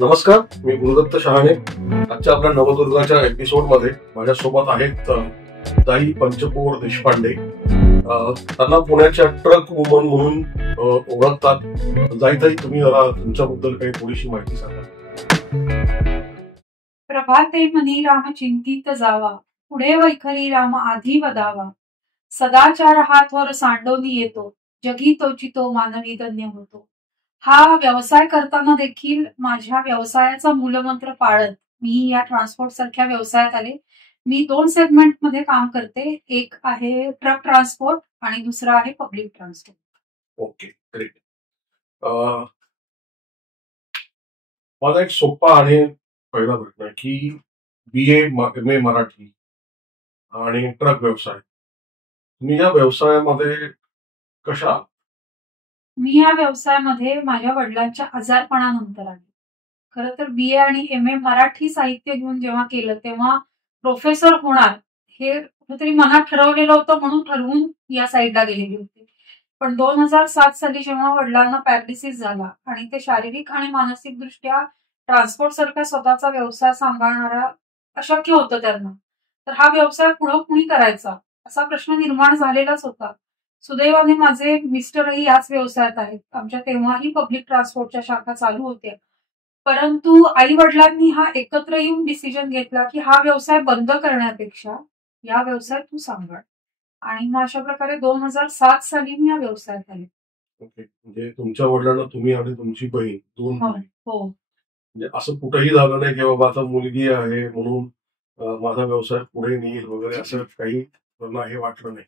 नमस्कार, मी गुरुदत्त शहाणे. आजच्या आपल्या नवदुर्गाच्या एपिसोडमध्ये माझ्यासोबत आहेत ताई पंचपोर देशपांडे. त्यांना पुण्याच्या ट्रक वुमन म्हणून ओळखतात. ताई, तुम्ही जरा तुमच्याबद्दल काही थोडीशी माहिती सांगा. प्रभाते मनी राम चिंतित जावा, पुढे वैखरी राम आधी वदावा. सदाचार हा थोर सांडोनी येतो, जगी तोची तो मानवी धन्य होतो. हा व्यवसाय करताना देखील माझ्या व्यवसायाचा मूलमंत्र पाळत मी या ट्रान्सपोर्ट सारख्या व्यवसायात आले. मी 2 सेगमेंट मध्ये काम करते. एक आहे ट्रक ट्रान्सपोर्ट आणि दुसरा आहे पब्लिक ट्रान्सपोर्ट. Okay, great. माझा एक सोपा आणि पहिला प्रश्न आहे की BA MA मराठी आणि ट्रक व्यवसाय, तुम्ही या व्यवसायामध्ये कशा? मी या व्यवसायामध्ये माझ्या वडिलांच्या आजारपणानंतर आले. खरं तर BA आणि MA मराठी साहित्य घेऊन जेव्हा केलं तेव्हा प्रोफेसर होणार हे कुठेतरी मनात ठरवलेलं होतं, म्हणून ठरवून या साईडला गेलेली होती. पण 2007 साली जेव्हा वडिलांना पॅरालिसिस झाला आणि ते शारीरिक आणि मानसिक दृष्ट्या ट्रान्सपोर्ट सारखा स्वतःचा व्यवसाय सांभाळणारा अशक्य होतं त्यांना, तर हा व्यवसाय पुढं कुणी करायचा असा प्रश्न निर्माण झालेलाच होता. सुदैवाने माझे मिस्टरही याच व्यवसायात आहेत. आमच्या तेव्हाही पब्लिक ट्रान्सपोर्टच्या शाखा चालू होत्या. परंतु आई वडिलांनी हा एकत्र येऊन डिसिजन घेतला की हा व्यवसाय बंद करण्यापेक्षा या व्यवसाय तू सांभाळ. आणि मग अशा प्रकारे 2007 साली मी या व्यवसायात आले. ओके, म्हणजे तुमच्या वडिलांना तुम्ही आणि तुमची बहीण दोन. हो. म्हणजे असं कुठेही झालं नाही की बाबा आता मुलगी आहे म्हणून माझा व्यवसाय पुढे नेईल वगैरे, असं काही त्यांना हे वाटलं नाही.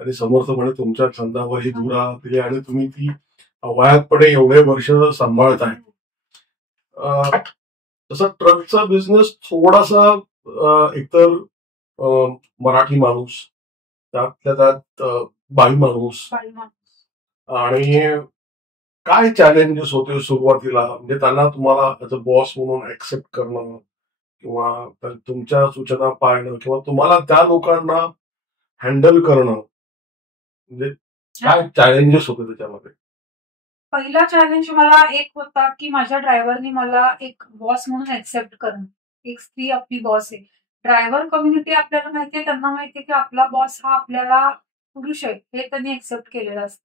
आणि समर्थपणे तुमच्या छंदावर ही धुरा दिली आणि तुम्ही ती वयातपणे एवढे वर्ष सांभाळत आहे. तसा ट्रकचा बिझनेस थोडासा एकतर मराठी माणूस, त्यातल्या त्यात बाई माणूस, आणि काय चॅलेंजेस होते सुरुवातीला, म्हणजे त्यांना तुम्हाला ऍज अ बॉस म्हणून ऍक्सेप्ट करणं किंवा तुमच्या सूचना पाळणं किंवा तुम्हाला त्या लोकांना हँडल करणं, म्हणजे काय चॅलेंजेस होते त्याच्यामध्ये? पहिला चॅलेंज मला एक होता की माझ्या ड्रायव्हरनी मला एक बॉस म्हणून ऍक्सेप्ट करणं. एक स्त्री आपली बॉस आहे. ड्रायव्हर कम्युनिटी आपल्याला माहितीये, त्यांना माहितीये की आपला बॉस हा आपल्याला पुरुष आहे, हे त्यांनी ऍक्सेप्ट केलेलं असतं.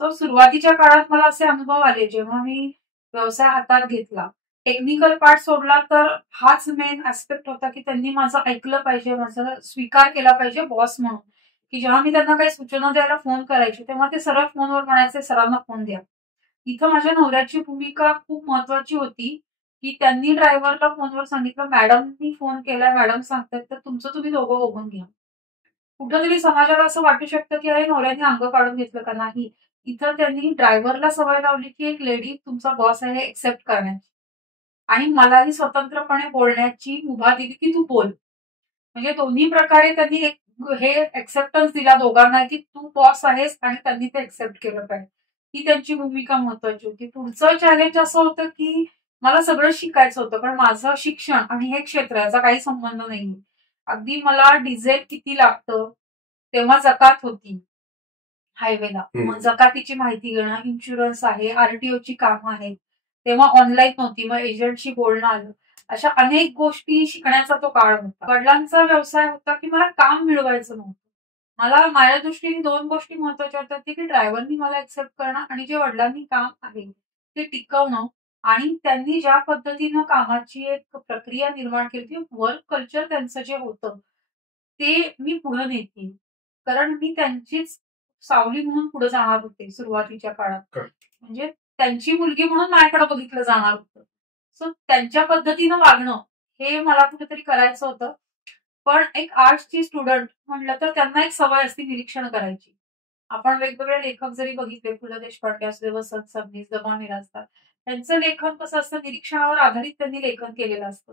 सो सुरुवातीच्या काळात मला असे अनुभव आले जेव्हा मी व्यवसाय हातात घेतला. टेक्निकल पार्ट सोडला तर हाच मेन ऍस्पेक्ट होता की त्यांनी माझं ऐकलं पाहिजे, माझा स्वीकार केला पाहिजे बॉस म्हणून. की जेव्हा मी त्यांना काही सूचना द्यायला फोन करायचे तेव्हा ते सरळ फोनवर म्हणायचे, सरांना फोन द्या. इथं माझ्या नवऱ्याची भूमिका खूप महत्वाची होती की त्यांनी ड्रायव्हरला फोनवर सांगितलं, मॅडमनी फोन केलाय, मॅडम सांगतात तर तुमचं तुम्ही दोघं बघून घ्या. कुठंतरी समाजाला असं वाटू शकतं की अरे नवऱ्याने अंग काढून घेतलं का. नाही, इथं त्यांनी ड्रायव्हरला सवय लावली की एक लेडी तुमचा बॉस आहे हे एक्सेप्ट करण्याची, आणि मलाही स्वतंत्रपणे बोलण्याची मुभा दिली की तू बोल. म्हणजे दोन्ही प्रकारे त्यांनी एक हे एक्सेप्टन्स दिला दोघांना की तू बॉस आहेस, आणि त्यांनी ते एक्सेप्ट केलं पाहिजे. ही त्यांची भूमिका महत्वाची होती. पुढचं चॅलेंज असं होतं की मला सगळं शिकायचं होतं, कारण माझं शिक्षण आणि हे क्षेत्र याचा काही संबंध नाही. अगदी मला डिझेल किती लागतं तेव्हा जकात होती हायवेला, मग जकातीची माहिती घेणं, इन्शुरन्स आहे, RTOची कामं आहेत, तेव्हा ऑनलाईन नव्हती, मग एजंटशी बोलणं आलं. अशा अनेक गोष्टी शिकण्याचा तो काळ होता. वडिलांचा व्यवसाय होता की मला काम मिळवायचं नव्हतं. मला माझ्या दृष्टीने 2 गोष्टी महत्वाच्या होत्या की ड्रायव्हरनी मला एक्सेप्ट करणं आणि जे वडिलांनी काम आहे ते टिकवणं, आणि त्यांनी ज्या पद्धतीनं कामाची एक प्रक्रिया निर्माण केली, वर्क कल्चर त्यांचं जे होतं ते मी पुढे नेते. कारण मी त्यांचीच सावली म्हणून पुढे जाणार होते सुरुवातीच्या काळात. म्हणजे त्यांची मुलगी म्हणून माझ्याकडे बघितलं जाणार होतं. सो त्यांच्या पद्धतीनं वागणं हे मला कुठेतरी करायचं होतं. पण एक आर्ट्सची स्टुडंट म्हटलं तर त्यांना एक सवय असते निरीक्षण करायची. आपण वेगवेगळे लेखक जरी बघितले, पु ल देशपांडे असले, वसंत सबनीस, दमा मिरासदार, त्यांचं लेखन कसं असतं, निरीक्षणावर आधारित त्यांनी लेखन केलेलं असतं.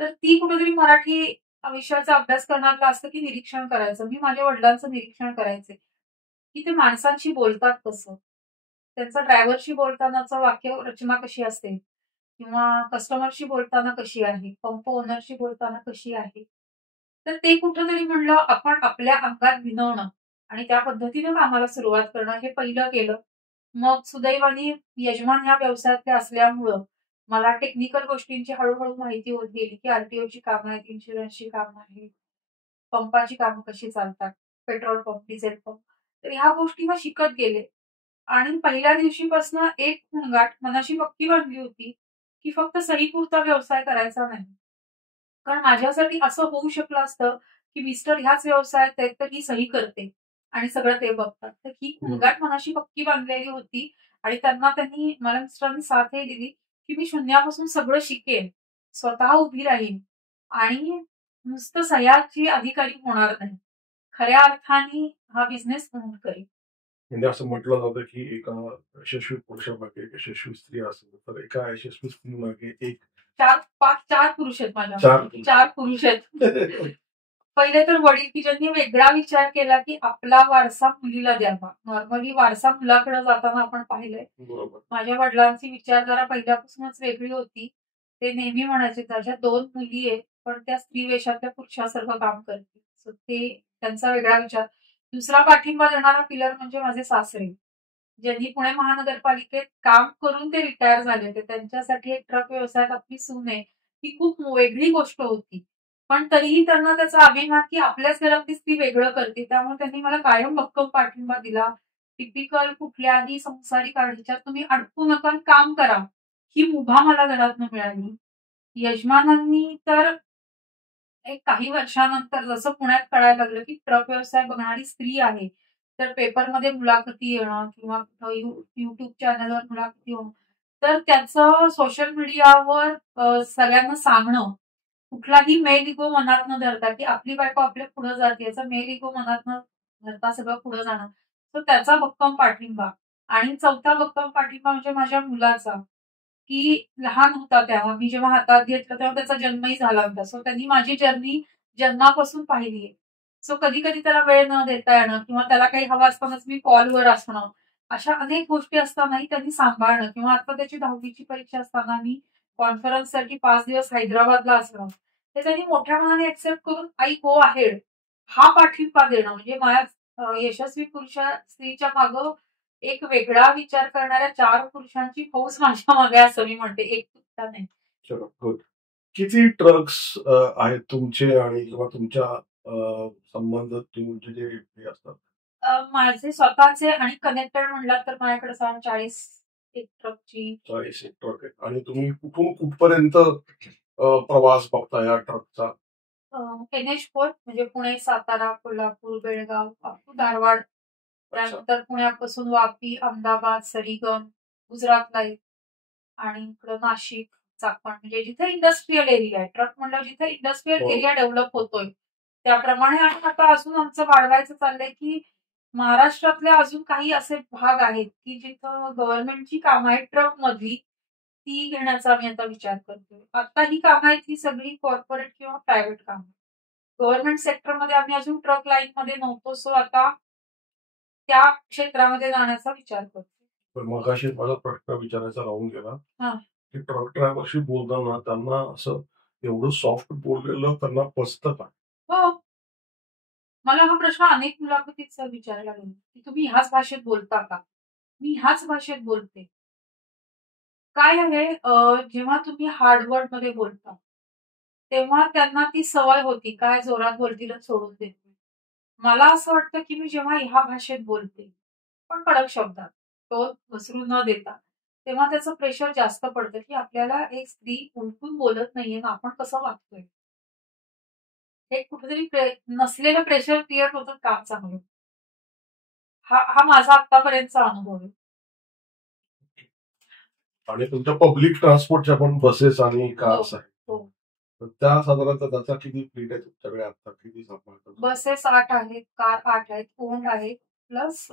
तर ती कुठेतरी मराठी विषयाचा अभ्यास करणारा असतं की निरीक्षण करायचं. मी माझ्या वडिलांचं निरीक्षण करायचे की ते माणसांशी बोलतात कसं, त्यांचा ड्रायव्हरशी बोलतानाचं वाक्य रचना कशी असते, किंवा कस्टमरशी बोलताना कशी आहे, पंप ओनरशी बोलताना कशी आहे. तर ते कुठंतरी म्हणलं आपण आपल्या अंगात भिनवणं आणि त्या पद्धतीनं कामाला सुरुवात करणं हे पहिलं केलं. मग सुदैवाने यजमान ह्या व्यवसायातले असल्यामुळं मला टेक्निकल गोष्टींची हळूहळू माहिती होत गेली की आरटीओची कामं आहेत, इन्शुरन्सची कामं आहेत, पंपाची कामं कशी चालतात, पेट्रोल पंप, डिझेल पंप. तर ह्या गोष्टी मग शिकत गेले आणि पहिल्या दिवशीपासून एक मुंगाट मनाशी पक्की बांधली होती की फक्त सहीपुरता व्यवसाय करायचा नाही. कारण माझ्यासाठी असं होऊ शकलं असतं की मिस्टर ह्याच व्यवसायात आहेत तर ही सही करते आणि सगळं ते बघतात. तर ही मुंगाट मनाशी पक्की बांधलेली होती आणि त्यांनी मला मिस्टरांनी साथही दिली की मी शून्यापासून सगळं शिकेन, स्वतः उभी राहीन आणि नुसतं सह्याची अधिकारी होणार नाही. खऱ्या अर्थाने हा बिझनेस म्हणून करेन. म्हणजे असं म्हटलं जातं की एका यशस्वी पुरुषामागे एक यशस्वी स्त्री असेल तर एका यशस्वी स्त्री मागे एक 4 पुरुष आहेत माझ्या. 4 पुरुष आहेत. पहिले तर वडील की ज्यांनी वेगळा विचार केला की आपला वारसा मुलीला द्यावा. नॉर्मली वारसा मुलाकडे जाताना आपण पाहिलंय. माझ्या वडिलांची विचारधारा पहिल्यापासूनच वेगळी होती. ते नेहमी म्हणायचे त्याच्या 2 मुली आहेत पण त्या स्त्री वेशातल्या पुरुषासारखं काम करतील. सो ते त्यांचा वेगळा विचार. दुसरा पाठिंबा देणारा पिलर म्हणजे माझे सासरे, ज्यांनी पुणे महानगरपालिकेत काम करून ते रिटायर झाले होते. त्यांच्यासाठी एक ट्रक व्यवसायात आपली सून आहे ही खूप वेगळी गोष्ट होती. पण तरीही त्यांना त्याचा अभिमान की आपल्याच घरातली स्त्री वेगळं करते. त्यामुळे त्यांनी मला कायम भक्कम पाठिंबा दिला. टिपिकल कुठल्याही संसारिक ह्याच्यात तुम्ही अडकू नका, काम करा. ही मुभा मला घरातनं मिळाली. यजमानांनी तर एक काही वर्षानंतर जसं पुण्यात कळायला लागलं की ट्रक व्यवसाय बघणारी स्त्री आहे, तर पेपरमध्ये मुलाखती येणं किंवा युट्यूब चॅनलवर मुलाखती होणं, तर त्याचं सोशल मीडियावर सगळ्यांना सांगणं, कुठलाही मेल इगो मनात न धरता की आपली बायको आपल्या पुढे जाते याचा मेल इगो मनात न धरता सगळं पुढे जाणं. तर त्याचा भक्कम पाठिंबा. आणि चौथा भक्कम पाठिंबा म्हणजे माझ्या मुलाचा, की लहान होता तेव्हा मी जेव्हा हातात घेतलं तेव्हा त्याचा जन्मही झाला होता. सो त्यांनी माझी जर्नी जन्मापासून पाहिली आहे. सो कधी कधी त्याला वेळ न देता येणं किंवा त्याला काही हवं असतानाच मी कॉलवर असणं, अशा अनेक गोष्टी असतानाही त्यांनी सांभाळणं किंवा आता त्याची 10वीची परीक्षा असताना मी कॉन्फरन्ससाठी 5 दिवस हैदराबादला असणं, ते त्यांनी मोठ्या मनाने ऍक्सेप्ट करून आई गो अहेड हा पाठिंबा देणं म्हणजे माझ्या यशस्वी स्त्रीच्या मागं एक वेगळा विचार करणाऱ्या 4 पुरुषांची फौज माझ्या मागे असं मी म्हणते, एक सुद्धा नाही. चलो गुड. किती ट्रक्स आहेत तुमचे आणि किंवा तुमच्या संबंध तुमचे जे हे असतात? माझे स्वतःचे आणि कनेक्टेड म्हणलं तर माझ्याकडे 40 एक ट्रकची 40 एक ट्रक आहे आणि तुम्ही कुठून कुठपर्यंत प्रवास बघता या ट्रकचा? NH4 म्हणजे पुणे, सातारा, कोल्हापूर, बेळगाव, धारवाड, त्यानंतर पुण्यापासून वापी, अहमदाबाद, सरीगम, गुजरातला एक आणि इकडं नाशिक, चाकण म्हणजे जिथे इंडस्ट्रियल एरिया आहे. ट्रक म्हणलं जिथे इंडस्ट्रियल एरिया डेव्हलप होतोय त्याप्रमाणे. आणि आता अजून आमचं वाढवायचं चाललंय की महाराष्ट्रातले अजून काही असे भाग आहेत की जिथं गव्हर्नमेंटची कामं आहेत ट्रक मधली, ती घेण्याचा आम्ही आता विचार करतोय. आता ही कामं आहेत ही सगळी कॉर्पोरेट किंवा प्रायव्हेट कामं. गव्हर्नमेंट सेक्टरमध्ये आम्ही अजून ट्रक लाईन मध्ये नव्हतो. सो आता त्या क्षेत्रामध्ये जाण्याचा विचार करतो. मगाशी मला प्रश्न विचारायचा राहून गेला की ट्रक ड्रायव्हरशी बोलताना त्यांना असं एवढं सॉफ्ट बोललेलं त्यांना पचतं का? हो, मला हा प्रश्न अनेक मुलाखतीत विचारला गेला की तुम्ही ह्याच भाषेत बोलता का? मी ह्याच भाषेत बोलते. काय आहे, जेव्हा तुम्ही हार्डवर्ड मध्ये बोलता तेव्हा त्यांना ती सवय होती काय जोरात बोलतीलच सोडून देत नाही. मला असं वाटतं की मी जेव्हा ह्या भाषेत बोलते पण कडक शब्दात, तो घसरू न देता, तेव्हा त्याचं प्रेशर जास्त पडतं की आपल्याला एक स्त्री उलटून बोलत नाहीये ना, आपण कसं वागतोय. हे कुठेतरी नसलेलं प्रेशर क्रिएट होतं काम चांगलं. हा माझा आतापर्यंतचा अनुभव आहे. आणि तुमच्या पब्लिक ट्रान्सपोर्टच्या पण बसेस आणि कार्स आहेत, हो. त्या साधारणतः त्याचा किती फ्लीट आहे तुमच्याकडे आता? किती सांभाळतात? बसेस 8 आहेत, कार 8 आहेत, ओन्ड आहेत, प्लस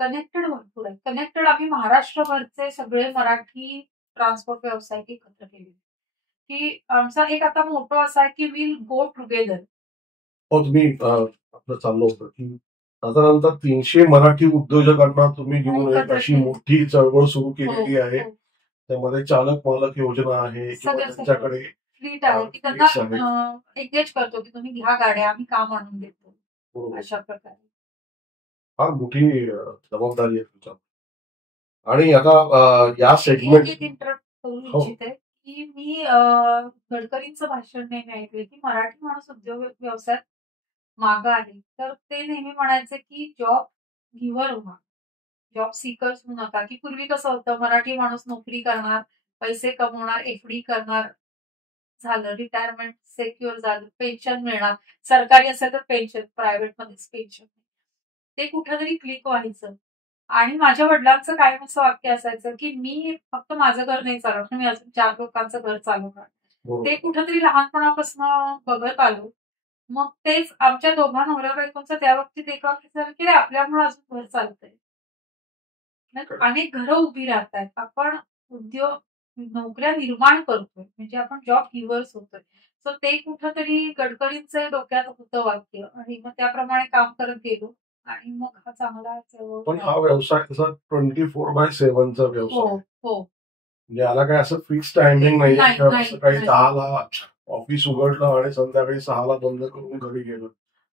कनेक्टेड भरपूर आहेत. कनेक्टेड आम्ही महाराष्ट्रभरचे सगळे मराठी ट्रान्सपोर्ट व्यावसायिक एकत्र केले की आमचा एक आता मोठा असा आहे की विल गो टुगेदर. हो, तुम्ही आपलं चाललं होतं की साधारणतः 300 मराठी उद्योजकांना तुम्ही घेऊन एक अशी मोठी चळवळ सुरू केलेली आहे. त्यामध्ये चालक मालक योजना आहे किंवा त्यांच्याकडे फ्लीट आहे की त्यांना एंगेज करतो की तुम्ही घ्या गाड्या, आम्ही काम आणून देतो. अशा प्रकारे फार मोठी जबाबदारी आहे तुमच्या. आणि आता या सेगमेंट करू हो. इच्छिते की मी गडकरींचं भाषण नेहमी ऐकले की मराठी माणूस उद्योग व्यवसायात मागं आहे. तर ते नेहमी म्हणायचे की जॉब गिव्हर व्हा, जॉब सीकर्स होऊ नका. की पूर्वी कसं होतं, मराठी माणूस नोकरी करणार, पैसे कमवणार, एफडी करणार, झालं रिटायरमेंट सेक्युअर झालं, पेन्शन मिळणार. सरकारी असेल तर पेन्शन, प्रायव्हेटमध्येच पेन्शन. ते कुठेतरी क्लिक व्हायचं. आणि माझ्या वडिलांचं कायम असं वाक्य असायचं की मी फक्त माझं घर नाही चालवणार, मी अजून 4 लोकांचं घर चालवणार. ते कुठेतरी लहानपणापासून बघत आलो. मग तेच आमच्या दोघा नवरा बायकोंचं त्या बाबतीत एक वाक्य झालं की आपल्यामुळे अजून घर चालतंय. अनेक घरं उभी राहतात. आपण उद्योग नोकऱ्या निर्माण करतोय, म्हणजे आपण जॉब गिव्हर्स होतोय. सो ते कुठंतरी गडकरींचं डोक्यात होतं वाक्य आणि मग त्याप्रमाणे काम करत गेलो आणि मग हा चांगला पण हा व्यवसाय तसा 24/7चा व्यवसाय हो आहे. हो म्हणजे याला काय असं फिक्स टायमिंग नाही नाही, किंवा नाही, सकाळी नाही. 10ला ऑफिस उघडलं आणि संध्याकाळी 6ला बंद करून घरी गेलं.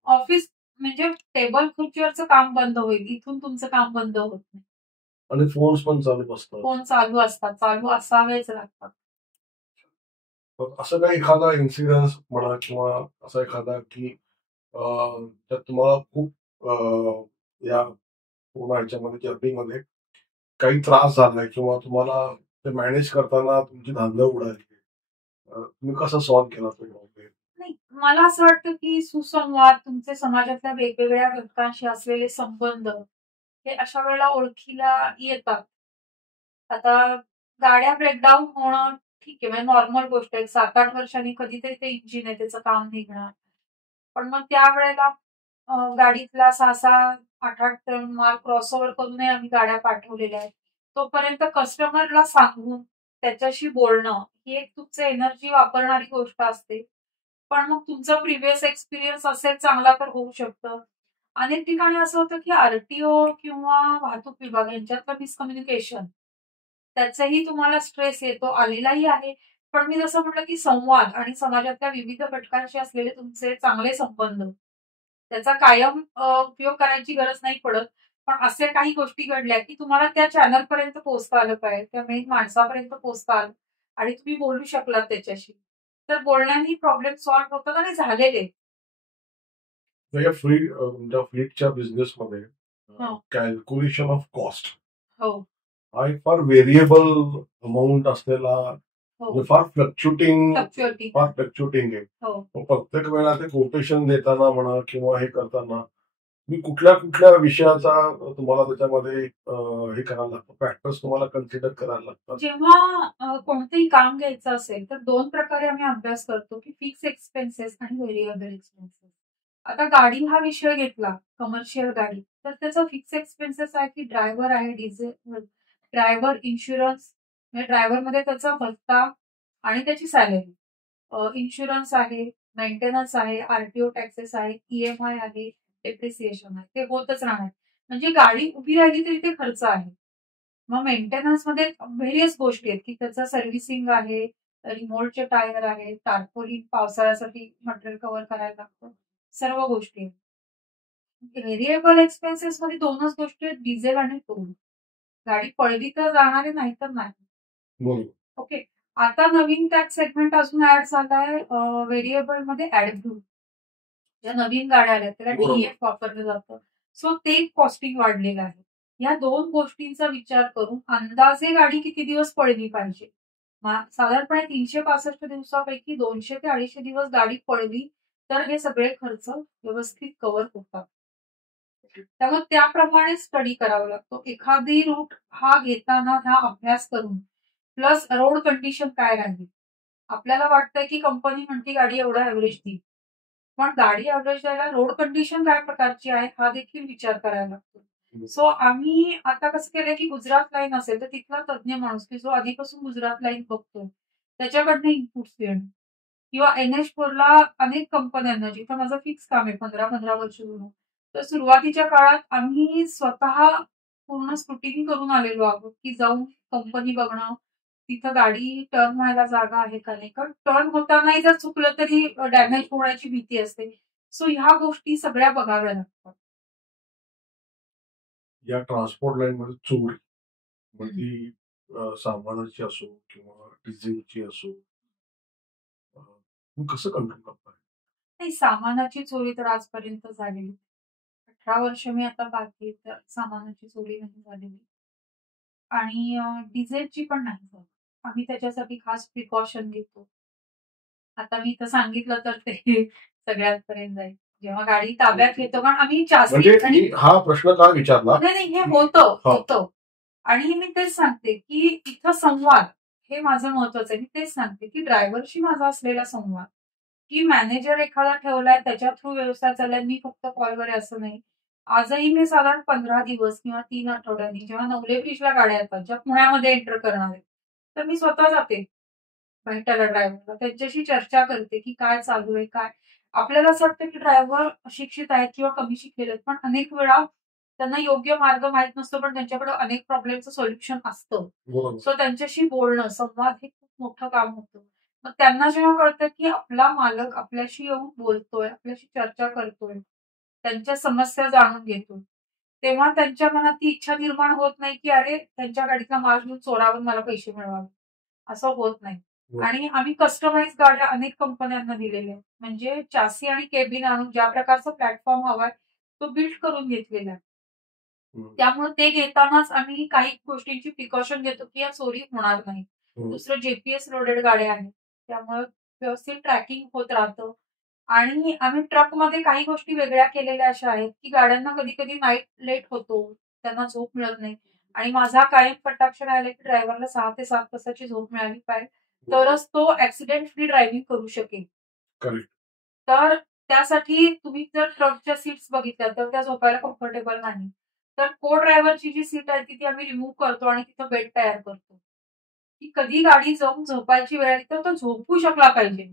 ऑफिस म्हणजे टेबल खुर्चीवरचं काम बंद होईल, इथून तुमचं काम बंद होत नाही. आणि फोन्स पण चालू असतात. फोन चालू असतात, चालू असावेच लागतात. मग असं काही एखादा इन्सिडन्स म्हणा किंवा असा एखादा की त्यात तुम्हाला खूप या पूर्ण ह्याच्यामध्ये जर्नीमध्ये काही त्रास झालाय किंवा तुम्हाला ते मॅनेज करताना तुमची धांदळ उडाली, तुम्ही कसं सॉल्व्ह केला तो प्रॉब्लेम? नाही, मला असं वाटतं की सुसंवाद, तुमचे समाजातल्या वेगवेगळ्या घटकांशी असलेले संबंध हे अशा वेळेला ओळखीला येतात. आता गाड्या ब्रेकडाऊन होणं ठीक आहे, म्हणजे नॉर्मल गोष्ट आहे. 7-8 वर्षांनी कधीतरी ते इंजिन आहे, त्याचं काम निघणार. पण मग त्यावेळेला गाडीतला 6-6, 8-8 टन माल क्रॉसओव्हर करूनही आम्ही गाड्या पाठवलेल्या आहेत. तोपर्यंत कस्टमरला सांगून त्याच्याशी बोलणं ही एक तुमचं एनर्जी वापरणारी गोष्ट असते. पण मग तुमचा प्रिव्हियस एक्सपिरियन्स असेल चांगला तर होऊ शकतं. अनेक ठिकाणी असं होतं की आरटीओ किंवा वाहतूक विभाग यांच्यातलं मिसकम्युनिकेशन त्याचाही तुम्हाला स्ट्रेस येतो, आलेलाही आहे. पण मी जसं म्हटलं की संवाद आणि समाजातल्या विविध घटकांशी असलेले तुमचे चांगले संबंध त्याचा कायम उपयोग करायची गरज नाही पडत. पण अशा काही गोष्टी घडल्या की तुम्हाला त्या चॅनलपर्यंत पोहोचता आलं पाहिजे, त्या मेन माणसापर्यंत पोहोचता आलं आणि तुम्ही बोलू शकलात त्याच्याशी. तर बोलण्याने प्रॉब्लेम सॉल्व्ह होतात आणि झालेले. या तुमच्या फ्लीटच्या बिझनेसमध्ये हो. कॅल्क्युलेशन ऑफ कॉस्ट हो. हा एक फार व्हेरिएबल अमाऊंट असलेला, हो. म्हणजे फार फ्लक्च्युटिंग फ्लक्च्युएटिंग. आहे. हो. मग प्रत्येक वेळेला ते कोटेशन देताना म्हणा किंवा हे करताना मी कुठल्या कुठल्या विषयाचा तुम्हाला त्याच्यामध्ये हे करायला लागतं, फॅक्टर्स तुम्हाला कन्सिडर करायला लागतात? जेव्हा कोणतेही काम घ्यायचं असेल तर 2 प्रकारे आम्ही अभ्यास करतो की फिक्स एक्सपेन्सेस आणि व्हेरिएबल एक्सपेन्सेस. आता गाडी हा विषय घेतला, कमर्शियल गाडी, तर त्याचा फिक्स एक्सपेन्सेस आहे की ड्रायव्हर आहे, डिझेल ड्रायव्हर, इन्शुरन्स, म्हणजे ड्रायव्हरमध्ये त्याचा भत्ता आणि त्याची सॅलरी. इन्शुरन्स आहे, मेंटेनन्स आहे, आरटीओ टॅक्सेस आहे, ईएमआय आहे, डेप्रिसिएशन आहे. ते होतच राहणार. म्हणजे गाडी उभी राहिली तरी ते खर्च आहे. मग मेंटेनन्समध्ये व्हेरियस गोष्टी आहेत की त्याचं सर्व्हिसिंग आहे, रिमोटचे टायर आहे, टार्पोलिन पावसाळ्यासाठी मटेरियल कव्हर करायला लागतं. सर्व गोष्टी आहेत. व्हेरिएबल एक्सपेन्सेस मध्ये 2च गोष्टी आहेत, डिझेल आणि टोल. गाडी पळली तर जाणार आहे, नाही तर नाही. बरोबर. ओके. आता नवीन टॅक्स सेगमेंट अजून ऍड झालाय व्हेरिएबल मध्ये ऍडव्ह्यू. ज्या नवीन गाड्या आल्या त्याला बरोबर. डीएफ वापरलं जातं. सो ते कॉस्टिंग वाढलेलं आहे. या 2 गोष्टींचा विचार करून अंदाजे गाडी किती दिवस पळली पाहिजे. साधारणपणे 365 दिवसापैकी 200 ते 250 दिवस गाडी पळली तर हे सगळे खर्च व्यवस्थित कव्हर होतात. त्यामुळे त्याप्रमाणे स्टडी करावा लागतो. एखादी रूट हा घेताना हा अभ्यास करून प्लस रोड कंडिशन काय राहील. आपल्याला वाटतंय की कंपनी म्हणते गाडी एवढा ऍव्हरेज देईल. पण गाडी ऍव्हरेज द्यायला रोड कंडिशन काय प्रकारची आहे हा देखील विचार करायला लागतो. सो आम्ही आता कसं केलंय की गुजरात लाईन असेल तर तिथला तज्ञ माणूस की जो आधीपासून गुजरात लाईन बघतो त्याच्याकडनं इनपुट्स घेणं किंवा NH4ला अनेक कंपन्यांना जिथं माझं फिक्स काम आहे 15-15 वर्ष जुनं. तर सुरुवातीच्या काळात आम्ही स्वतः पूर्ण स्क्रुटिनी करून आलेलो आहोत की जाऊन कंपनी बघणं, तिथं गाडी टर्न व्हायला जागा आहे का नाही. कारण टर्न होतानाही जर चुकलं तरी डॅमेज होण्याची भीती असते. सो ह्या गोष्टी सगळ्या बघाव्या लागतात. या ट्रान्सपोर्ट लाईन मध्ये चोरी म्हणजे सामानाची असो किंवा डिझेलची असो, तुम्ही कसं कंट्रोल करताय? नाही, सामानाची चोरी तर आजपर्यंत झालेली. 18 वर्ष मी आता बाकी तर सामानाची चोरी नाही झालेली. आणि डिझेलची पण नाही झाली. आम्ही त्याच्यासाठी खास प्रिकॉशन घेतो. आता मी इथं सांगितलं तर ते सगळ्यांपर्यंत जाईल. जेव्हा गाडी ताब्यात घेतो, कारण आम्ही चासी म्हणजे आणि मी हा प्रश्न का विचारला? नाही, हे होतं. आणि मी तेच सांगते, की इथं संवाद हे माझं महत्वाचं आहे. मी तेच सांगते, की ड्रायव्हरशी माझा असलेला संवाद, की मॅनेजर एखादा ठेवलाय त्याच्या थ्रू व्यवसाय चाललाय, मी फक्त कॉलवर आहे असं नाही. आजही मी साधारण 15 दिवस किंवा 3 आठवड्यांनी जेव्हा नवले ब्रिजला गाड्या येतात, ज्या पुण्यामध्ये एंटर करणार आहेत, तर मी स्वतः जाते भेटायला ड्रायव्हरला. त्यांच्याशी चर्चा करते, की काय चालू आहे, काय. आपल्याला असं वाटतं, की ड्रायव्हर अशिक्षित आहेत किंवा कमी शिकलेले आहेत. पण अनेक वेळा त्यांना योग्य मार्ग माहीत नसतो, पण त्यांच्याकडे अनेक प्रॉब्लेमचं सोल्युशन असतं. सो त्यांच्याशी बोलणं, संवाद हे खूप मोठं काम होतं. मग त्यांना जेव्हा कळतं, की आपला मालक आपल्याशी येऊन बोलतोय, आपल्याशी चर्चा करतोय, त्यांच्या समस्या जाणून घेतोय, तेव्हा त्यांच्या मनात ती इच्छा निर्माण होत नाही, की अरे त्यांच्या गाडीतला माल घेऊन चोरावून मला पैसे मिळवावे. असं होत नाही. आणि आम्ही कस्टमाइज गाड्या अनेक कंपन्यांना दिलेल्या आहेत. म्हणजे चासी आणि केबिन आणून ज्या प्रकारचा प्लॅटफॉर्म हवाय, तो बिल्ड करून घेतलेला आहे. त्यामुळे ते घेतानाच आम्ही काही गोष्टींची प्रिकॉशन घेतो, की या चोरी होणार नाही. दुसरं जीपीएस लोडेड गाड्या आहेत. त्यामुळे व्यवस्थित ट्रॅकिंग होत राहतं. आणि आम्ही ट्रकमध्ये काही गोष्टी वेगळ्या केलेल्या अशा आहेत, की गाड्यांना कधी-कधी नाईट लेट होतो. त्यांना झोप मिळत नाही. आणि माझा कायम कटाक्ष राहिला, की ड्रायव्हरला 6 ते 7 तासाची झोप मिळाली पाहिजे. तरच तो ॲक्सिडेंट फ्री ड्रायव्हिंग करू शकेल. करेक्ट. तर त्यासाठी तुम्ही जर ट्रकच्या सीट्स बघितल्या तर त्या झोपायला कम्फर्टेबल नाही. तर को ड्रायव्हरची जी सीट आहे ती आम्ही रिमूव्ह करतो आणि तिथं बेड तयार करतो. की कधी गाडी जाऊन झोपायची वेळ आली तर तो झोपू शकला पाहिजे.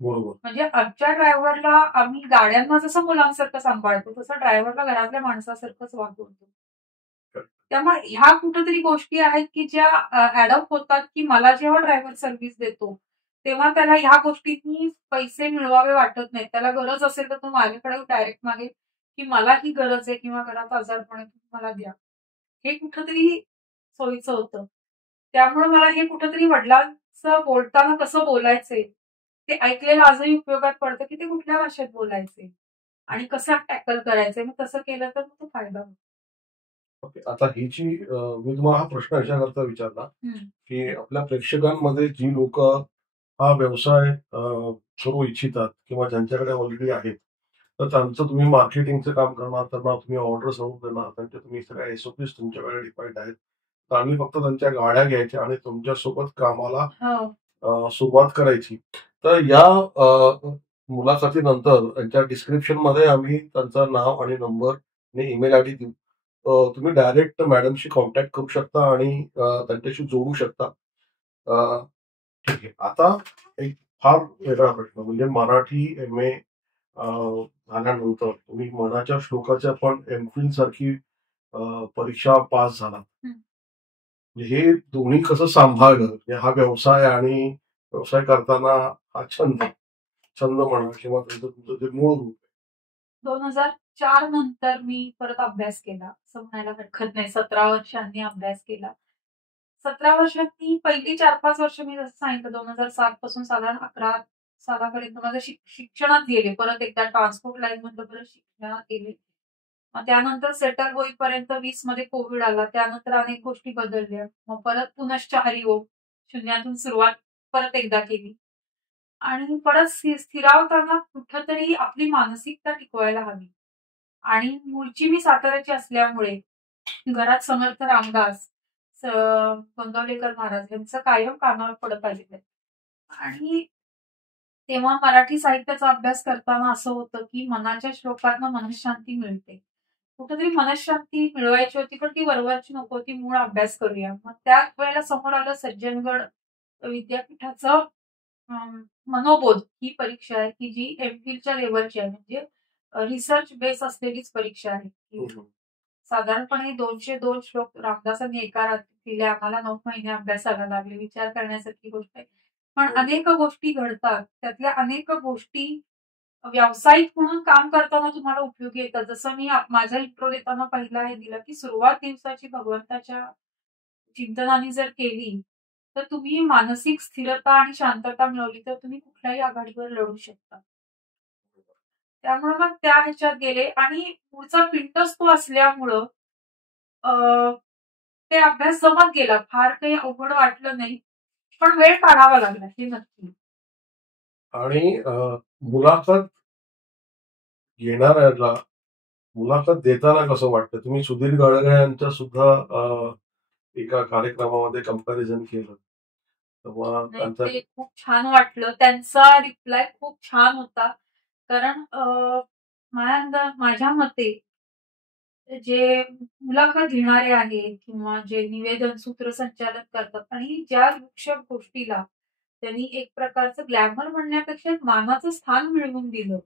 बरोबर. म्हणजे आमच्या ड्रायव्हरला आम्ही गाड्यांना जसं मुलांसारखं सांभाळतो, तसं ड्रायव्हरला घरातल्या माणसासारखंच वागवतो. त्यामुळे ह्या कुठेतरी गोष्टी आहेत, की ज्या ॲडॉप्ट होतात, की मला जेव्हा ड्रायव्हर सर्व्हिस देतो, तेव्हा त्याला ह्या गोष्टींनी पैसे मिळवावे वाटत नाहीत. त्याला गरज असेल तर तो माझ्याकडे डायरेक्ट मागेल, की मला ही गरज आहे किंवा घरात आजारपण आहे, तुम्ही मला द्या. हे कुठेतरी सोयीचं होतं. त्यामुळे मला हे कुठेतरी वडिलांचं बोलताना कसं बोलायचंय, ते ऐकलेलं आजही उपयोगात पडतं, की ते कुठल्या भाषेत बोलायचे आणि कसं टॅकल करायचंय. मग तसं केलं तर मग तो फायदा होतो. ओके. आता ही जी मी तुम्हाला हा प्रश्न याच्याकरता विचारला, की आपल्या प्रेक्षकांमध्ये जी लोक हा व्यवसाय करू इच्छितात किंवा ज्यांच्याकडे ऑलरेडी आहेत, तर त्यांचं तुम्ही मार्केटिंगचं काम करणार, त्यांना तुम्ही ऑर्डर्स आणून देणार, त्यांच्या तुम्ही सगळ्या एसओपीज तुमच्याकडे डिफाईन्ड आहेत. तर आम्ही फक्त त्यांच्या गाड्या घ्यायच्या आणि तुमच्यासोबत कामाला सुरुवात करायची. तर या मुलाखतीनंतर त्यांच्या डिस्क्रिप्शन मध्ये आम्ही त्यांचं नाव आणि नंबर आणि ईमेल आयडी देऊ. तुम्ही डायरेक्ट मॅडमशी कॉन्टॅक्ट करू शकता आणि त्यांच्याशी जोडू शकता. ठीक आहे. आता एक फार वेगळा प्रश्न म्हणजे मराठी MA झाल्यानंतर तुम्ही मनाच्या श्लोकाच्या पण एमफिल सारखी परीक्षा पास झाला. म्हणजे हे दोन्ही कसं सांभाळलं, म्हणजे हा व्यवसाय आणि व्यवसाय करताना हा छंद म्हणा किंवा तुमचं जे मूळ रूप. 2004 नंतर मी परत अभ्यास केला. असं म्हणायला हरकत नाही. 17 वर्षांनी अभ्यास केला. 17 वर्षांनी पहिली 4-5 वर्ष मी जसं सांगितलं 2007 पासून साधारण 11 सालापर्यंत माझं शिक्षणात गेले. परत एकदा ट्रान्सपोर्ट लाईन मधलं परत शिक्षणात गेले. मग त्यानंतर सेटल होईपर्यंत 20 मध्ये कोविड आला. त्यानंतर अनेक गोष्टी बदलल्या. मग परत पुनश्च हरिओम शून्यातून सुरुवात परत एकदा केली. आणि परत स्थिरावताना कुठेतरी आपली मानसिकता टिकवायला हवी. आणि मूळची मी साताऱ्याची असल्यामुळे घरात समर्थ रामदास, गोंदवलेकर महाराज यांचं कायम कानावर पडत आलेलं आहे. आणि तेव्हा मराठी साहित्याचा अभ्यास करताना असं होतं, की मनाच्या श्लोकातनं मनःशांती मिळते. कुठेतरी मनःशांती मिळवायची होती, पण ती वरवरची नको होती. मूळ अभ्यास करूया. मग त्या वेळेला समोर आलं सज्जनगड विद्यापीठाचं मनोबोध ही परीक्षा आहे, की जी एमफिलच्या लेवलची आहे. म्हणजे रिसर्च बेस असलेलीच परीक्षा आहे. की साधारणपणे 202 श्लोक रामदासांनी एका रात्री दिले. आम्हाला 9 महिने अभ्यासाला लागले. विचार करण्यासारखी गोष्ट आहे. पण अनेक गोष्टी घडतात. त्यातल्या अनेक गोष्टी व्यावसायिक म्हणून काम करताना तुम्हाला उपयोगी येतात. जसं मी माझा इंट्रो देताना पहिला हे दिलं, की सुरुवात दिवसाची भगवंताच्या चिंतनाने जर केली तर तुम्ही मानसिक स्थिरता आणि शांतता मिळवली तर तुम्ही कुठल्याही आघाडीवर लढू शकता. त्यामुळे मग त्या ह्याच्यात गेले आणि पुढचा पिंटच तो असल्यामुळं ते अभ्यास जमत गेला. फार काही अवघड वाटलं नाही. पण वेळ काढावा लागला हे नक्की. आणि मुलाखत घेणाऱ्याला मुलाखत देताना कसं वाटतं? तुम्ही सुधीर गाडगे यांच्या सुद्धा एका कार्यक्रमामध्ये कंपॅरिझन केलं. तेव्हा त्यांचा ते खूप छान वाटलं. त्यांचा रिप्लाय खूप छान होता. कारण माझ्या मते जे मुलाखत घेणारे आहेत किंवा जे निवेदन सूत्रसंचालन करतात आणि ज्या वृक्षक गोष्टीला त्यांनी एक प्रकारचं ग्लॅमर म्हणण्यापेक्षा एक मानाचं स्थान मिळवून दिलं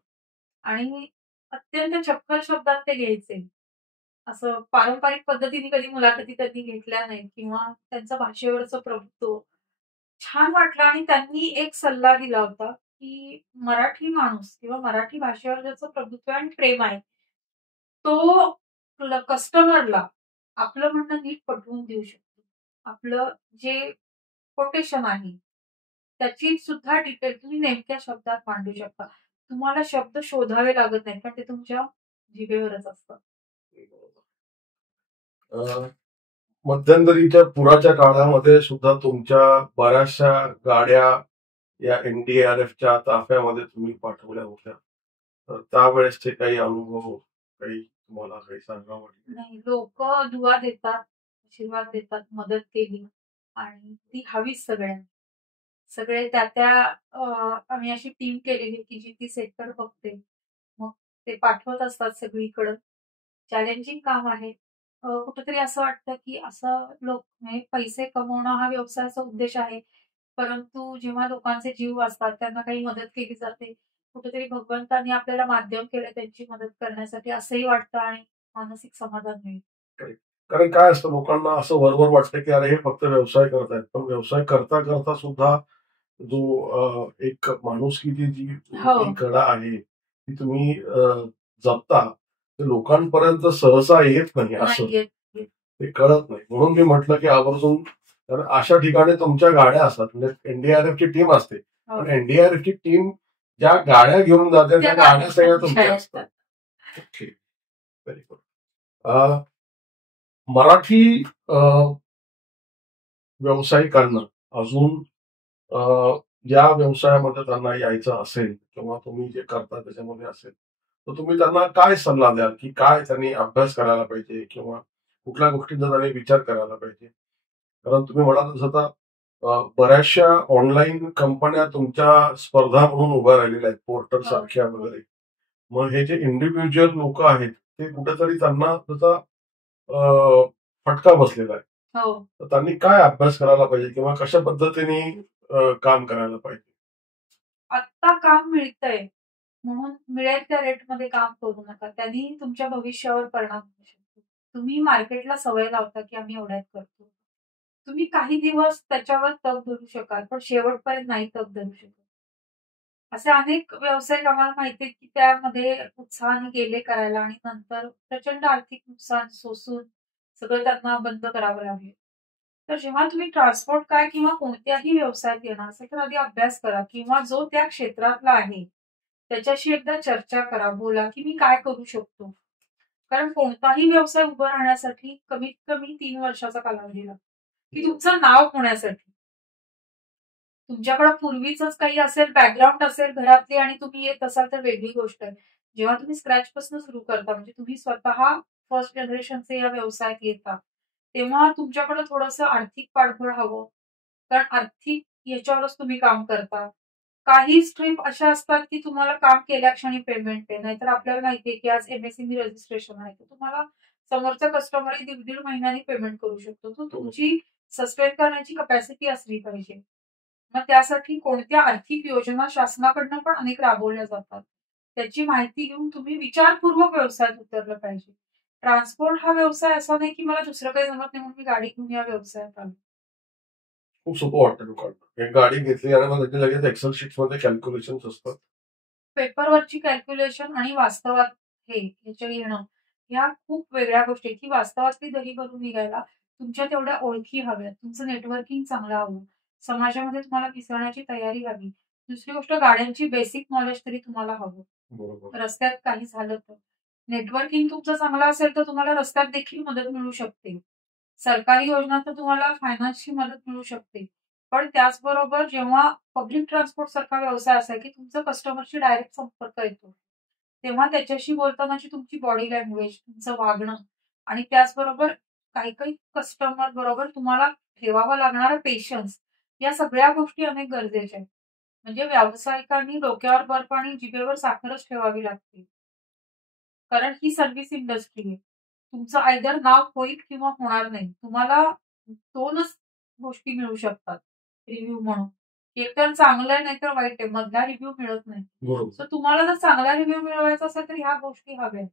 आणि अत्यंत चपखल शब्दात ते घ्यायचे. असं पारंपरिक पद्धतीने कधी मुलाखती त्यांनी घेतल्या नाहीत किंवा त्यांचं भाषेवरचं प्रभुत्व छान वाटलं आणि त्यांनी एक सल्ला दिला होता, की मराठी माणूस किंवा मराठी भाषेवर ज्याचं प्रभुत्व आणि प्रेम आहे, तो कस्टमरला आपलं म्हणणं नीट पटवून देऊ शकतो. आपलं जे कोटेशन आहे, त्याची सुद्धा डिटेल तुम्ही नेमक्या शब्दात मांडू शकता. तुम्हाला शब्द शोधावे लागत नाहीत, कारण ते तुमच्या जिभेवरच असतं. मध्यंतरीच्या पुराच्या काळामध्ये सुद्धा तुमच्या बऱ्याचशा गाड्या या NDRFच्या ताफ्यामध्ये तुम्ही पाठवल्या होत्या. तर त्यावेळेसचे काही अनुभव, काही तुम्हाला काही सांगावं वाटलं? नाही, लोक दुवा देतात, आशीर्वाद देतात, मदत केली आणि ती हवीच सगळ्यांना. सगळे त्या आम्ही अशी टीम केलेली की जी ती सेक्टर बघते. मग ते पाठवत असतात सगळीकडं. चॅलेंजिंग काम आहे. कुठेतरी असं वाटतं की असं म्हणजे पैसे कमवणं हा व्यवसायाचा उद्देश आहे. परंतु जेव्हा लोकांचे जीव वाचतात, त्यांना काही मदत केली जाते. कुठेतरी भगवंतांनी आपल्याला माध्यम केलं त्यांची मदत करण्यासाठी असंही वाटतं आणि मानसिक समाधान मिळतं. कारण काय असतं, लोकांना असं वरवर वाटतं की अरे हे फक्त व्यवसाय करतायत, पण व्यवसाय करता करता सुद्धा जो एक माणुसकीची जी कडा आहे ती तुम्ही जपता, ते लोकांपर्यंत सहसा येत नाही. असं ते कळत नाही. म्हणून मी म्हटलं की आवर्जून, कारण अशा ठिकाणी तुमच्या गाड्या असतात, म्हणजे NDRFची टीम असते, पण NDRFची टीम ज्या गाड्या घेऊन जाते त्या गाड्या सगळ्या तुमच्या असतात. Very good. मराठी व्यावसायिकांना अजून या व्यवसायामध्ये त्यांना यायचं असेल किंवा तुम्ही जे करता त्याच्यामध्ये असेल, तर तुम्ही त्यांना काय सल्ला द्याल की काय त्यांनी अभ्यास करायला पाहिजे किंवा कुठल्या गोष्टींचा त्यांनी विचार करायला पाहिजे? कारण तुम्ही म्हणाल तसं आता बऱ्याचशा ऑनलाईन कंपन्या तुमच्या स्पर्धा म्हणून उभ्या राहिलेल्या आहेत, पोर्टर सारख्या वगैरे. मग हे जे इंडिव्हिज्युअल लोक आहेत ते कुठेतरी त्यांना त्याचा फटका बसलेला आहे. तर त्यांनी काय अभ्यास करायला पाहिजे किंवा कशा पद्धतीने काम करायला पाहिजे? आत्ता काम मिळतंय म्हणून मिळेल त्या रेटमध्ये काम करू नका. त्यांनी तुमच्या भविष्यावर परिणाम होऊ शकतो. तुम्ही मार्केटला सवय लावता की आम्ही एवढ्यात करतो. तुम्ही काही दिवस त्याच्यावर तग धरू शकाल, पण शेवटपर्यंत नाही तग धरू शकत. असे अनेक व्यावसायिक आम्हाला माहिती आहेत की त्यामध्ये उत्साहाने गेले करायला आणि नंतर प्रचंड आर्थिक नुकसान सोसून सगळं त्यांना बंद करावं लागेल. तर जेव्हा तुम्ही ट्रान्सपोर्ट काय किंवा कोणत्याही व्यवसायात येणार असेल तर आधी अभ्यास करा किंवा जो त्या क्षेत्रातला आहे त्याच्याशी एकदा चर्चा करा, बोला की मी काय करू शकतो. कारण कोणताही व्यवसाय उभा राहण्यासाठी कमीत कमी 3 वर्षाचा कालावधी लागतो, की तुमचं नाव होण्यासाठी. तुमच्याकडे पूर्वीच काही असेल, बॅकग्राऊंड असेल घरातली आणि तुम्ही येत असाल तर वेगळी गोष्ट आहे. जेव्हा तुम्ही स्क्रॅच पासून सुरू करता, म्हणजे तुम्ही स्वतः फर्स्ट जनरेशनचे या व्यवसायात येता, तेव्हा तुमच्याकडे थोडंसं आर्थिक पाठबळ हवं. कारण आर्थिक याच्यावरच तुम्ही काम करता. काही स्ट्रीम अशा असतात की तुम्हाला काम केल्या क्षणी पेमेंट आहे. नाहीतर आपल्याला माहितीये की आज MSME रजिस्ट्रेशन आहे, तर तुम्हाला समोरचा कस्टमरही 1.5 महिन्यांनी पेमेंट करू शकतो. तर तुमची सस्टेन करण्याची कपॅसिटी असली पाहिजे. मग त्यासाठी कोणत्या आर्थिक योजना शासनाकडनं पण अनेक राबवल्या जातात. त्याची माहिती घेऊन तुम्ही विचारपूर्वक व्यवसायात उतरलं पाहिजे. ट्रान्सपोर्ट हा व्यवसाय असा नाही की मला दुसरं काही जमत नाही म्हणून मी गाडी घेऊन या व्यवसायात आलो. खूप सोपं वाटतं लोकांना. एक गाडी घेतली आणि मग त्याची लगेच एक्सेल शीट्स मध्ये कॅल्क्युलेशन असतात. पेपरवरची कॅल्क्युलेशन आणि वास्तवात याच्या येणं ह्या खूप वेगळ्या गोष्टी आहेत की वास्तवातली दही भरून निघायला तुमच्या तेवढ्या ओळखी हव्यात, तुमचं नेटवर्किंग चांगलं हवं, समाजामध्ये तुम्हाला मिसळण्याची तयारी हवी. दुसरी गोष्ट, गाड्यांची बेसिक नॉलेज तरी तुम्हाला हवं. बरोबर. रस्त्यात काही झालं तर नेटवर्किंग तुमचं चांगलं असेल तर तुम्हाला रस्त्यात देखील मदत मिळू शकते. सरकारी योजना तर तुम्हाला फायनान्सची मदत मिळू शकते. पण त्याचबरोबर जेव्हा पब्लिक ट्रान्सपोर्ट सारखा व्यवसाय असा आहे की तुमचा कस्टमरशी डायरेक्ट संपर्क येतो, तेव्हा त्याच्याशी बोलतानाची तुमची बॉडी लँग्वेज, तुमचं वागणं आणि त्याचबरोबर काही काही कस्टमर बरोबर तुम्हाला ठेवावा लागणारा पेशन्स, या सगळ्या गोष्टी अनेक गरजेच्या आहेत. म्हणजे व्यावसायिकांनी डोक्यावर बर्फ आणि जिभेवर साखरच ठेवावी लागते. कारण ही सर्व्हिस इंडस्ट्री आहे. तुमचं आयदर नाव होईल किंवा होणार नाही. तुम्हाला 2च गोष्टी मिळू शकतात रिव्ह्यू म्हणून. एक तर चांगलं आहे नाहीतर वाईट आहे. मधला रिव्ह्यू मिळत नाही. बरोबर. सो तुम्हाला जर चांगला रिव्ह्यू मिळवायचा असेल तर ह्या गोष्टी हव्या.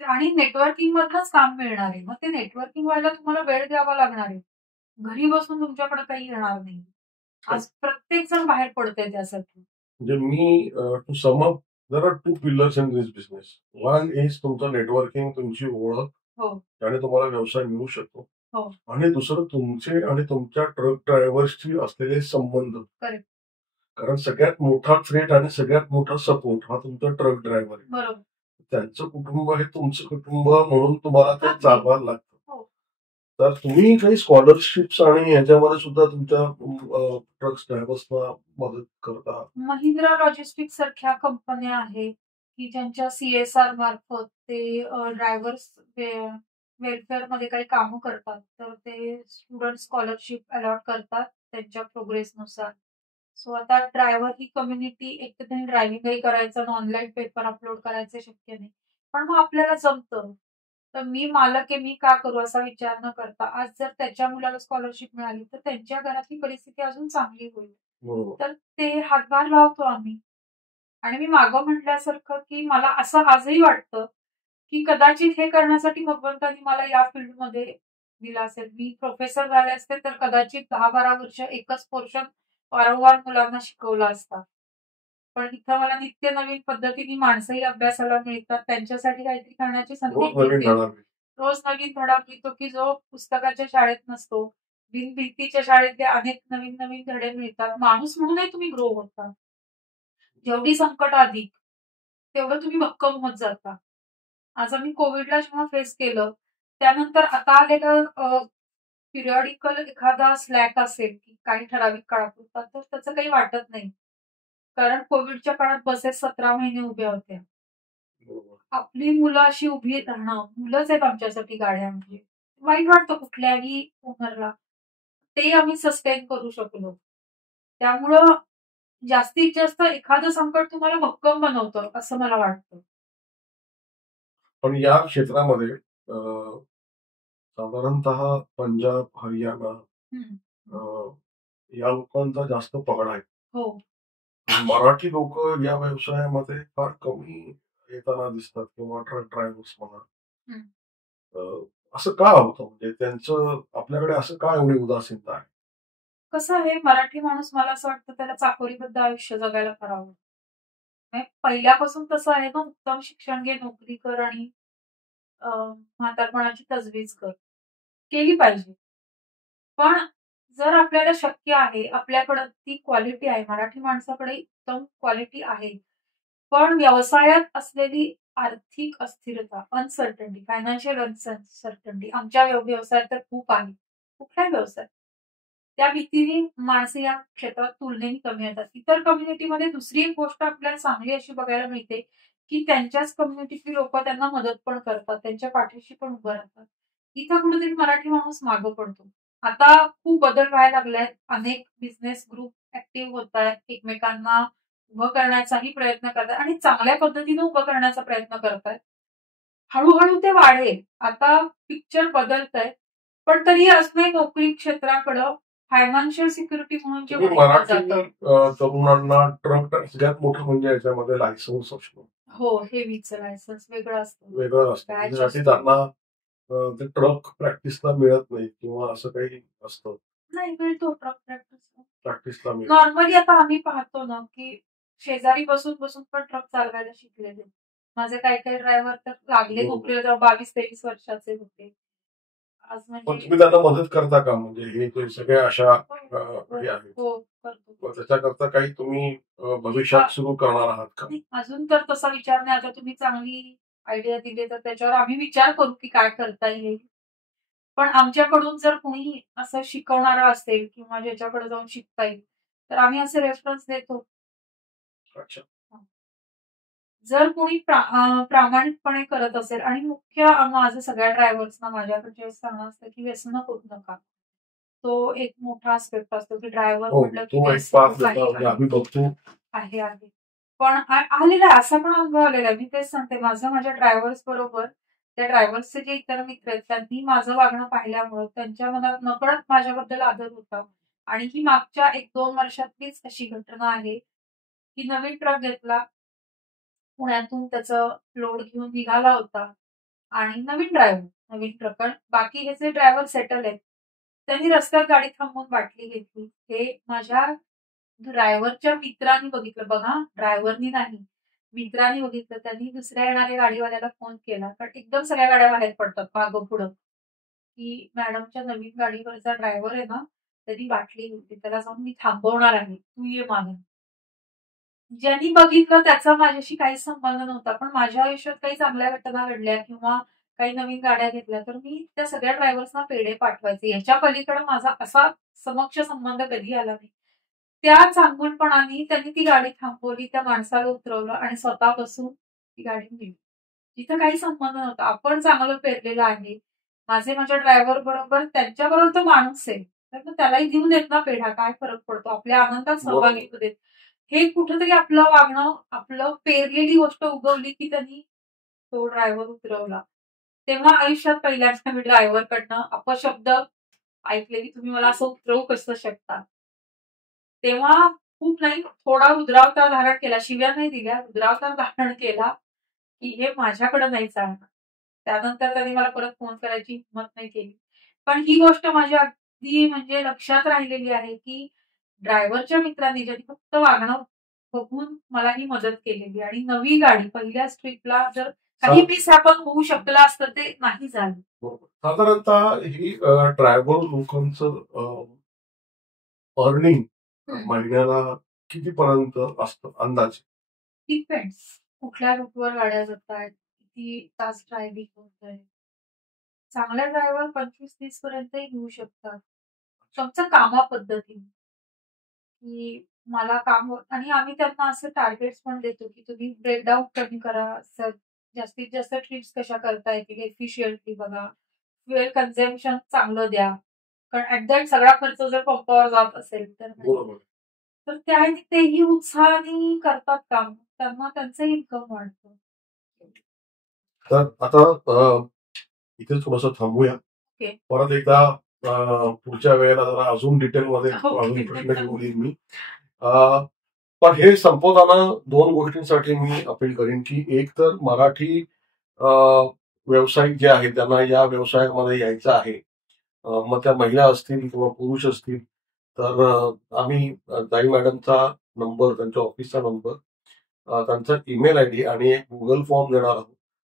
आणि नेटवर्किंग मधनच काम मिळणार आहे. मग ते नेटवर्किंग व्हायला तुम्हाला वेळ द्यावा लागणार आहे. घरी बसून तुमच्याकडे काही येणार नाही. आज प्रत्येक जण बाहेर पडतंय त्यासाठी. म्हणजे मी to sum up, there are two pillars in this business. One is तुमचं नेटवर्किंग, तुमची ओळख, हो त्याने तुम्हाला व्यवसाय मिळू शकतो. हो आणि दुसरं तुमचे आणि तुमच्या ट्रक ड्रायव्हर्सशी असलेले संबंध. करेक्ट. कारण सगळ्यात मोठा थ्रेट आणि सगळ्यात मोठा सपोर्ट हा तुमचा ट्रक ड्रायव्हर आहे. बरोबर. त्यांचं कुटुंब हे तुमचं कुटुंब म्हणून तुम्हाला ते अगदी. चालवायला लागतं. हो. तर तुम्ही काही स्कॉलरशिप्स आणि ह्याच्यामध्ये सुद्धा तुमच्या ट्रक ड्रायव्हर्सना मदत करता. महिंद्रा लॉजिस्टिक्स सारख्या कंपन्या आहेत की ज्यांच्या CSR मार्फत ते ड्रायव्हर्स वेलफेअर मध्ये काही कामं करतात. तर ते स्टुडंट स्कॉलरशिप अलॉट करतात त्यांच्या प्रोग्रेसनुसार. सो आता ड्रायव्हर ही कम्युनिटी, एक तर त्यांनी ड्रायव्हिंगही करायचं आणि ऑनलाईन पेपर अपलोड करायचे शक्य नाही. पण मग आपल्याला जमतं. तर मी मालक आहे, मी का करू असा विचार न करता आज जर त्याच्या मुलाला स्कॉलरशिप मिळाली तर त्यांच्या घरातली परिस्थिती अजून चांगली होईल. बरोबर. तर ते हातभार लावतो आम्ही. आणि मी मागं म्हटल्यासारखं की मला असं आजही वाटतं की कदाचित हे करण्यासाठी भगवंतानी मला या फील्डमध्ये दिलं असेल. मी प्रोफेसर झाले असते तर कदाचित 10-12 वर्ष एकच पोर्शन वारंवार मुलांना शिकवला असता. पण इथं मला नित्य नवीन पद्धतीने माणसंही अभ्यासाला मिळतात, त्यांच्यासाठी काहीतरी करण्याची संधी रोज नवीन मिळते. धडा मिळतो. रोज नवीन धडा मिळतो की जो पुस्तकाच्या शाळेत नसतो. बिनभिंतीच्या शाळेत अनेक नवीन नवीन धडे मिळतात. माणूस म्हणूनही तुम्ही ग्रो होता. जेवढी संकट अधिक तेवढं तुम्ही भक्कम होत जाता. आज आम्ही कोविडला जेव्हा फेस केलं, त्यानंतर आता आलेलं पिरियॉडिकल एखादा स्लॅक असेल की काही ठराविक काळापुरता, तर त्याचं काही वाटत नाही. कारण कोविडच्या काळात बसेस 17 महिने उभ्या होत्या. बरोबर. आपली मुलं अशी उभी राहणं, मुलंच आहेत आमच्यासाठी गाड्या म्हणजे. वाईट वाटतं कुठल्याही ओनरला. ते आम्ही सस्टेन करू शकलो. त्यामुळं जास्तीत जास्त एखादं संकट तुम्हाला भक्कम बनवतं, असं मला वाटतं. पण या क्षेत्रामध्ये साधारणतः पंजाब, हरियाणा या लोकांचा जास्त पगड आहे. हो. मराठी लोक या व्यवसायामध्ये फार कमी येताना दिसतात किंवा ट्रक ड्रायव्हर्स म्हणा. असं का होतं? म्हणजे त्यांचं आपल्याकडे असं का एवढी उदासीनता आहे? कसं आहे, मराठी माणूस मला असं वाटतं त्याला चाकोरीबद्ध आयुष्य जगायला करावं. पहिल्यापासून तसं आहे ना, उत्तम शिक्षण घे, नोकरी कर आणि म्हातारपणाची तजवीज कर. केली पाहिजे. पण जर आपल्याला शक्य आहे, आपल्याकडं ती क्वालिटी आहे, मराठी माणसाकडे उत्तम क्वालिटी आहे. पण व्यवसायात असलेली आर्थिक अस्थिरता, अनसर्टनिटी, फायनान्शियल अनसर्टनिटी आमच्या व्यवसायात तर खूप आहे. कुठलाही व्यवसाय. त्या भीतीने माणसं या क्षेत्रात तुलनेने कमी येतात. इतर कम्युनिटीमध्ये दुसरी एक गोष्ट आपल्याला चांगली अशी बघायला मिळते की त्यांच्याच कम्युनिटीतली लोक त्यांना मदत पण करतात, त्यांच्या पाठीशी पण उभं राहतात. इथं कुठेतरी मराठी माणूस मागं पडतो. आता खूप बदल व्हायला लागलाय. अनेक बिझनेस ग्रुप ऍक्टिव्ह होत आहेत, एकमेकांना उभं करण्याचाही प्रयत्न करतात आणि चांगल्या पद्धतीने उभं करण्याचा प्रयत्न करतात. हळूहळू ते वाढेल. आता पिक्चर बदलतंय. पण तरी अजूनही नोकरी क्षेत्राकडं फायनान्शियल सिक्युरिटी म्हणून जे मराठी तरुणांना ट्रक सगळ्यात मोठं म्हणजे याच्यामध्ये लायसन्स असतो. हो, हेवीचं लायसन्स वेगळं असतं. वेगळं असतं. त्यासाठी त्यांना ते ट्रक प्रॅक्टिसला मिळत नाही किंवा असं काही असतं. नाही, मिळतो ट्रक प्रॅक्टिसला मिळत. नॉर्मली आता आम्ही पाहतो ना की शेजारी बसून बसून पण ट्रक चालवायला शिकलेले. माझे काही काही ड्रायव्हर तर लागले नोकरीला जेव्हा 22-23 वर्षाचे होते. आज पण म्हणजे तुम्ही त्यांना मदत करता का? म्हणजे हे जे सगळ्या अशा हे आहेत, हो करतो. मग त्याच्याकरता काही तुम्ही भविष्यात सुरू करणार आहात का? अजून तर तसा विचार नाही. आता तुम्ही चांगली आयडिया दिली तर त्याच्यावर आम्ही विचार करू की काय करता येईल. पण आमच्याकडून जर कोणी असं शिकवणारं असेल किंवा ज्याच्याकडे जाऊन शिकता येईल, तर आम्ही असे रेफरन्स देतो. अच्छा. जर कोणी प्रामाणिकपणे करत असेल आणि मुख्य माझं सगळ्या ड्रायव्हर्सना माझ्याकडे सांगणं असतं की व्यसनं करू नका. तो एक मोठा आस्पेक्ट असतो की ड्रायव्हर हो, म्हटलं की तो एक व्यसन पाच काही म्हणजे आम्ही बघतो. आहे. पण आलेला आहे, असा पण अनुभव आलेला आहे. मी तेच सांगते, माझ्या ड्रायव्हर्स बरोबर त्या ड्रायव्हर्सचे जे इतर मित्र आहेत त्यांनी माझं वागणं पाहिल्यामुळं त्यांच्या मनात नकळत माझ्याबद्दल आदर होता. आणि ही मागच्या 1-2 वर्षातलीच अशी घटना आहे की नवीन ट्रक घेतला. पुण्यातून त्याचं लोड घेऊन निघाला होता आणि नवीन ट्रक, बाकी हे जे ड्रायव्हर सेटल आहेत त्यांनी रस्त्यात गाडी थांबवून बाटली घेतली. हे माझ्या ड्रायव्हरच्या मित्रांनी बघितलं. बघा, ड्रायव्हरनी नाही, मित्रांनी बघितलं. त्यांनी दुसऱ्या येणाऱ्या गाडीवाल्याला फोन केला, कारण एकदम सगळ्या गाड्या बाहेर पडतात मागं पुढं, की मॅडमच्या नवीन गाडीवरचा ड्रायव्हर आहे ना, त्यांनी बाटली घेतली, त्याला जाऊन मी थांबवणार आहे, तू ये मागे. ज्यांनी बघितलं त्याचा माझ्याशी काहीच संबंध नव्हता, पण माझ्या आयुष्यात काही चांगल्या घटना घडल्या किंवा काही नवीन गाड्या घेतल्या तर मी त्या सगळ्या ड्रायव्हर्सना पेढे पाठवायचे. ह्याच्या पलीकडे माझा असा समक्ष संबंध कधी आला नाही. त्या चांगुलपणाने त्यांनी ती गाडी थांबवली, त्या माणसाला उतरवलं आणि स्वतः बसून ती गाडी नेली. तिथं काही संबंध नव्हता. आपण चांगलं पेरलेलं आहे. माझ्या ड्रायव्हर बरोबर त्यांच्याबरोबर तो माणूस आहे, तर मग त्यालाही देऊ देत ना पेढा, काय फरक पडतो, आपल्या आनंदात सहभागी होऊ देत. हे कुठंतरी आपलं वागणं, आपलं पेरलेली गोष्ट उगवली की त्यांनी तो ड्रायव्हर उतरवला. तेव्हा आयुष्यात पहिल्यांदा मी ड्रायव्हरकडनं अपशब्द ऐकले की तुम्ही मला असं उतरवू कसं शकता. तेव्हा खूप नाही, थोडा रुद्रावतार धारण केला. शिव्या नाही दिल्या, रुद्रावतार धारण केला की हे माझ्याकडे नाही चालणार. त्यानंतर त्यांनी मला परत फोन करायची हिंमत नाही केली. पण ही गोष्ट माझ्या अगदी म्हणजे लक्षात राहिलेली आहे की ड्रायव्हरच्या मित्रांनी ज्यांनी फक्त वागणं बघून मला ही मदत केलेली आणि नवी गाडी पहिल्याच ट्रिपला जर काही मिस हॅपन होऊ शकलं असतं ते नाही झालं. साधारणतः ही ड्रायव्हर लोकांचं अर्निंग महिन्याला कितीपर्यंत असतं अंदाजे? डिपेंड्स. कुठल्या रूटवर गाड्या जात आहेत, किती तास ड्रायव्हिंग होत आहे. चांगल्या ड्रायव्हर 25-30 पर्यंतही घेऊ शकतात. तुमच्या कामापद्धतीने की मला काम आणि आम्ही त्यांना असं टार्गेट्स पण देतो की तुम्ही ब्रेकडाऊन कमी करा, जास्तीत जास्त ट्रिप्स कशा करता येतील, एफिशियंटली बघा, फ्युएल कन्झम्पशन चांगलं द्या, कारण ऍट द एंड सगळा खर्च जर पंपावर जात असेल तर तर तेही उत्साहाने करतात काम, त्यांना त्यांचं इन्कम वाढतं. तर आता इथे थोडंसं थांबूया. परत एकदा पुढच्या वेळेला जरा अजून डिटेलमध्ये अजून प्रश्न घेऊन मी. पण हे संपवताना 2 गोष्टींसाठी मी अपील करीन की एक तर मराठी व्यावसायिक जे आहेत त्यांना या व्यवसायामध्ये यायचं आहे. मग त्या महिला असतील किंवा पुरुष असतील तर आम्ही ताई मॅडमचा नंबर, त्यांच्या ऑफिसचा नंबर, त्यांचा ईमेल आयडी आणि एक गुगल फॉर्म देणार आहोत.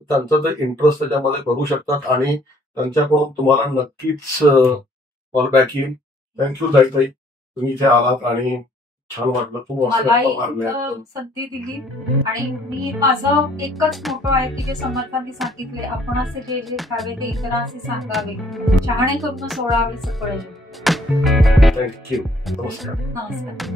त्यांचा जर इंटरेस्ट त्याच्यामध्ये करू शकतात आणि त्यांच्याकडून तुम्हाला नक्कीच कॉलबॅक येईल. थँक्यू ताई, तुम्ही इथे आलात आणि छान वाटलं. मलाही संधी दिली आणि मी माझं एकच मोठं आहे की जे समर्थांनी सांगितले, आपण असे जे जे खावे ते इतरांशी सांगावे, शहाणे करून सोडावे सकळे. थँक्यू. नमस्कार. नमस्कार.